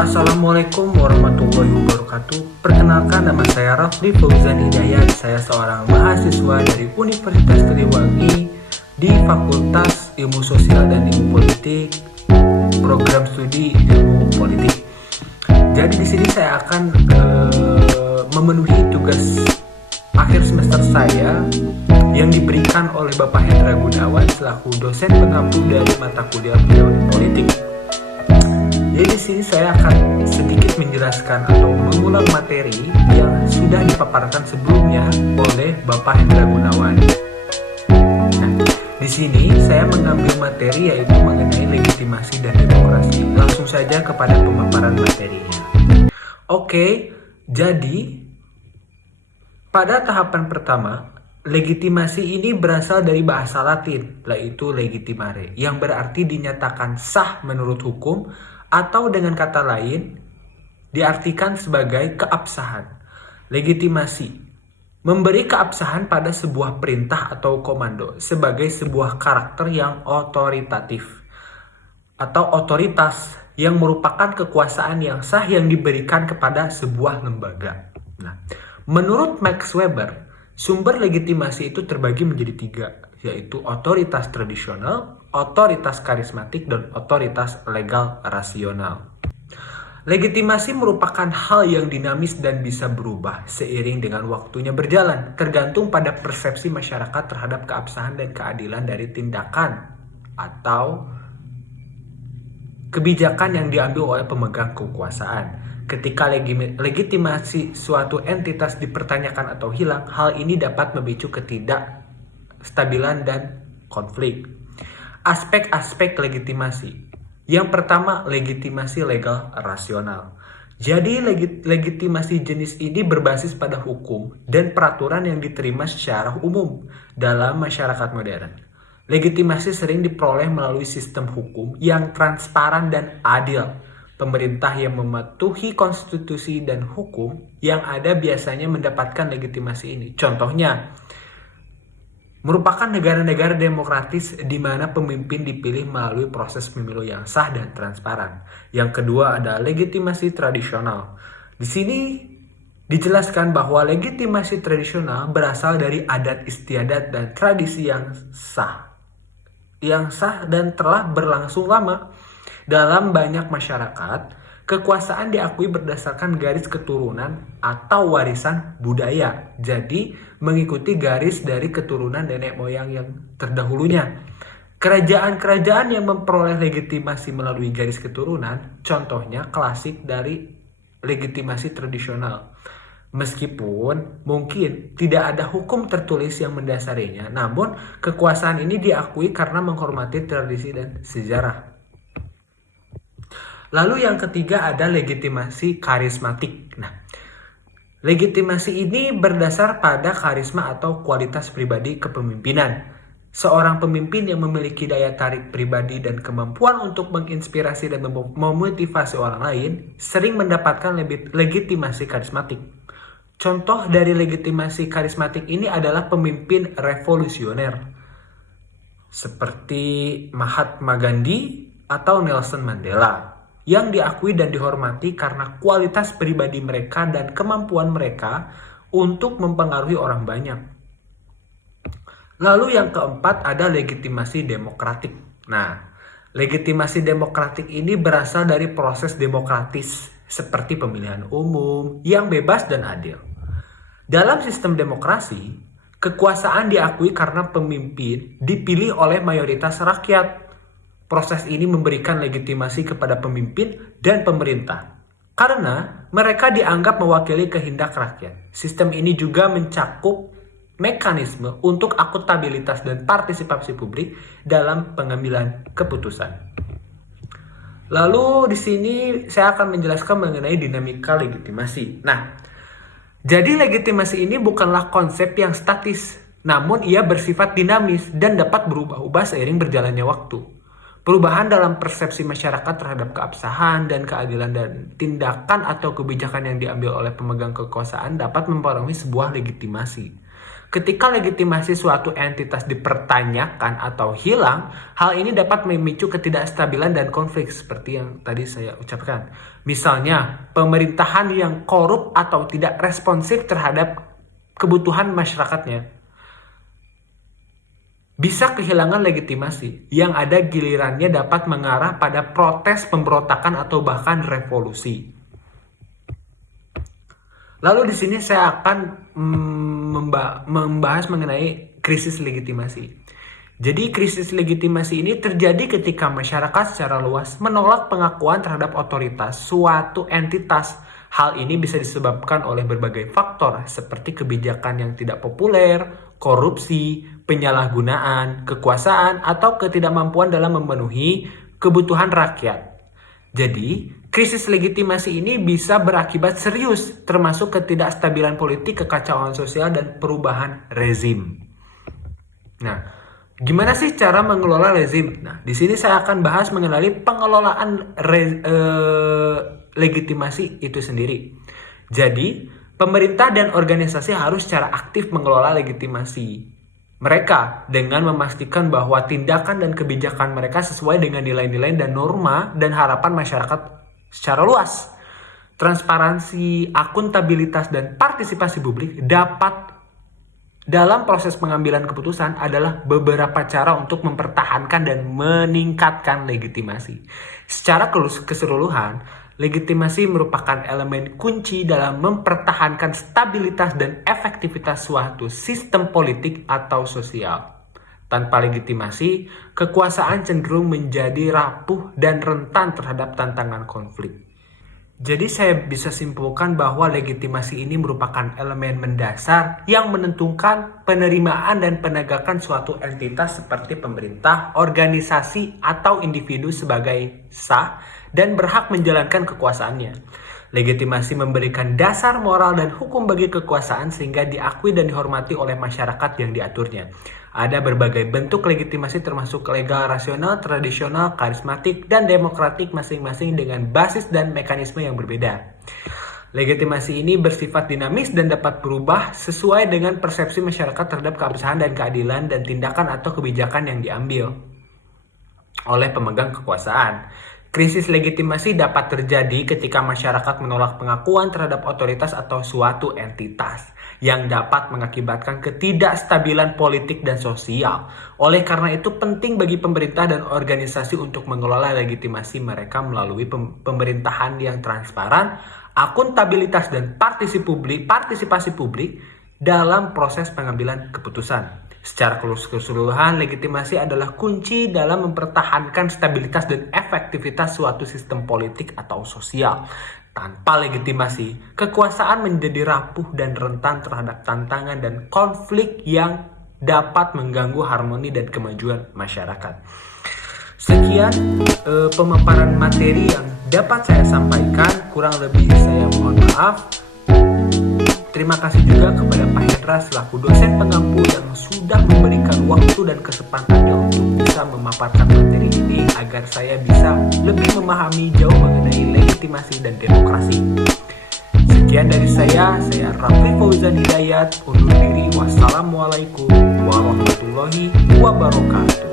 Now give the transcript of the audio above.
Assalamualaikum warahmatullahi wabarakatuh. Perkenalkan, nama saya Rafli Fauzan Hidayat. Saya seorang mahasiswa dari Universitas Siliwangi di Fakultas Ilmu Sosial dan Ilmu Politik, program studi Ilmu Politik. Jadi di sini saya akan memenuhi tugas akhir semester saya yang diberikan oleh Bapak Hendra Gunawan selaku dosen pengampu dari mata kuliah beliau di politik. Jadi di sini saya akan sedikit menjelaskan atau mengulang materi yang sudah dipaparkan sebelumnya oleh Bapak Hendra Gunawan. Nah, di sini saya mengambil materi yaitu mengenai legitimasi dan demokrasi. Langsung saja kepada pemaparan materinya. Oke, jadi pada tahapan pertama, legitimasi ini berasal dari bahasa Latin, yaitu legitimare, yang berarti dinyatakan sah menurut hukum, atau dengan kata lain diartikan sebagai keabsahan. Legitimasi memberi keabsahan pada sebuah perintah atau komando sebagai sebuah karakter yang otoritatif atau otoritas yang merupakan kekuasaan yang sah yang diberikan kepada sebuah lembaga. Nah, menurut Max Weber, sumber legitimasi itu terbagi menjadi tiga, yaitu otoritas tradisional, otoritas karismatik, dan otoritas legal rasional. Legitimasi merupakan hal yang dinamis dan bisa berubah seiring dengan waktunya berjalan, tergantung pada persepsi masyarakat terhadap keabsahan dan keadilan dari tindakan atau kebijakan yang diambil oleh pemegang kekuasaan. Ketika legitimasi suatu entitas dipertanyakan atau hilang, hal ini dapat memicu ketidakstabilan dan konflik. Aspek-aspek legitimasi. Yang pertama, legitimasi legal rasional. Jadi legitimasi jenis ini berbasis pada hukum dan peraturan yang diterima secara umum dalam masyarakat modern. Legitimasi sering diperoleh melalui sistem hukum yang transparan dan adil. Pemerintah yang mematuhi konstitusi dan hukum yang ada biasanya mendapatkan legitimasi ini. Contohnya, merupakan negara-negara demokratis di mana pemimpin dipilih melalui proses pemilu yang sah dan transparan. Yang kedua ada legitimasi tradisional. Di sini dijelaskan bahwa legitimasi tradisional berasal dari adat istiadat dan tradisi yang sah dan telah berlangsung lama. Dalam banyak masyarakat, kekuasaan diakui berdasarkan garis keturunan atau warisan budaya. Jadi, mengikuti garis dari keturunan nenek moyang yang terdahulunya. Kerajaan-kerajaan yang memperoleh legitimasi melalui garis keturunan, contohnya klasik dari legitimasi tradisional. Meskipun mungkin tidak ada hukum tertulis yang mendasarinya, namun kekuasaan ini diakui karena menghormati tradisi dan sejarah. Lalu yang ketiga ada legitimasi karismatik. Nah, legitimasi ini berdasar pada karisma atau kualitas pribadi kepemimpinan. Seorang pemimpin yang memiliki daya tarik pribadi dan kemampuan untuk menginspirasi dan memotivasi orang lain sering mendapatkan legitimasi karismatik. Contoh dari legitimasi karismatik ini adalah pemimpin revolusioner seperti Mahatma Gandhi atau Nelson Mandela, yang diakui dan dihormati karena kualitas pribadi mereka dan kemampuan mereka untuk mempengaruhi orang banyak. Lalu yang keempat ada legitimasi demokratik. Nah, legitimasi demokratik ini berasal dari proses demokratis seperti pemilihan umum yang bebas dan adil. Dalam sistem demokrasi, kekuasaan diakui karena pemimpin dipilih oleh mayoritas rakyat. Proses ini memberikan legitimasi kepada pemimpin dan pemerintah karena mereka dianggap mewakili kehendak rakyat. Sistem ini juga mencakup mekanisme untuk akuntabilitas dan partisipasi publik dalam pengambilan keputusan. Lalu di sini saya akan menjelaskan mengenai dinamika legitimasi. Nah, jadi legitimasi ini bukanlah konsep yang statis, namun ia bersifat dinamis dan dapat berubah-ubah seiring berjalannya waktu. Perubahan dalam persepsi masyarakat terhadap keabsahan dan keadilan dan tindakan atau kebijakan yang diambil oleh pemegang kekuasaan dapat mempengaruhi sebuah legitimasi. Ketika legitimasi suatu entitas dipertanyakan atau hilang, hal ini dapat memicu ketidakstabilan dan konflik seperti yang tadi saya ucapkan. Misalnya, pemerintahan yang korup atau tidak responsif terhadap kebutuhan masyarakatnya bisa kehilangan legitimasi, yang ada gilirannya dapat mengarah pada protes, pemberontakan, atau bahkan revolusi. Lalu di sini saya akan membahas mengenai krisis legitimasi. Jadi krisis legitimasi ini terjadi ketika masyarakat secara luas menolak pengakuan terhadap otoritas suatu entitas. Hal ini bisa disebabkan oleh berbagai faktor seperti kebijakan yang tidak populer, korupsi, penyalahgunaan, kekuasaan, atau ketidakmampuan dalam memenuhi kebutuhan rakyat. Jadi, krisis legitimasi ini bisa berakibat serius, termasuk ketidakstabilan politik, kekacauan sosial, dan perubahan rezim. Nah, gimana sih cara mengelola rezim? Nah, di sini saya akan bahas mengenai pengelolaan legitimasi itu sendiri. Jadi, pemerintah dan organisasi harus secara aktif mengelola legitimasi mereka dengan memastikan bahwa tindakan dan kebijakan mereka sesuai dengan nilai-nilai dan norma dan harapan masyarakat secara luas. Transparansi, akuntabilitas, dan partisipasi publik dalam proses pengambilan keputusan adalah beberapa cara untuk mempertahankan dan meningkatkan legitimasi. Secara keseluruhan, legitimasi merupakan elemen kunci dalam mempertahankan stabilitas dan efektivitas suatu sistem politik atau sosial. Tanpa legitimasi, kekuasaan cenderung menjadi rapuh dan rentan terhadap tantangan konflik. Jadi saya bisa simpulkan bahwa legitimasi ini merupakan elemen mendasar yang menentukan penerimaan dan penegakan suatu entitas seperti pemerintah, organisasi, atau individu sebagai sah dan berhak menjalankan kekuasaannya. Legitimasi memberikan dasar moral dan hukum bagi kekuasaan sehingga diakui dan dihormati oleh masyarakat yang diaturnya. Ada berbagai bentuk legitimasi termasuk legal, rasional, tradisional, karismatik, dan demokratik masing-masing dengan basis dan mekanisme yang berbeda. Legitimasi ini bersifat dinamis dan dapat berubah sesuai dengan persepsi masyarakat terhadap keabsahan dan keadilan dan tindakan atau kebijakan yang diambil oleh pemegang kekuasaan. Krisis legitimasi dapat terjadi ketika masyarakat menolak pengakuan terhadap otoritas atau suatu entitas yang dapat mengakibatkan ketidakstabilan politik dan sosial. Oleh karena itu penting bagi pemerintah dan organisasi untuk mengelola legitimasi mereka melalui pemerintahan yang transparan, akuntabilitas, dan partisipasi publik dalam proses pengambilan keputusan. Secara keseluruhan, legitimasi adalah kunci dalam mempertahankan stabilitas dan efektivitas suatu sistem politik atau sosial. Tanpa legitimasi, kekuasaan menjadi rapuh dan rentan terhadap tantangan dan konflik yang dapat mengganggu harmoni dan kemajuan masyarakat. Sekian pemaparan materi yang dapat saya sampaikan, kurang lebih saya mohon maaf. Terima kasih juga kepada Pak Hendra selaku dosen pengampu yang sudah memberikan waktu dan kesempatannya untuk bisa memaparkan materi ini agar saya bisa lebih memahami jauh mengenai legitimasi dan demokrasi. Sekian dari saya Rafli Fauzan Hidayat, undur diri. Wassalamualaikum warahmatullahi wabarakatuh.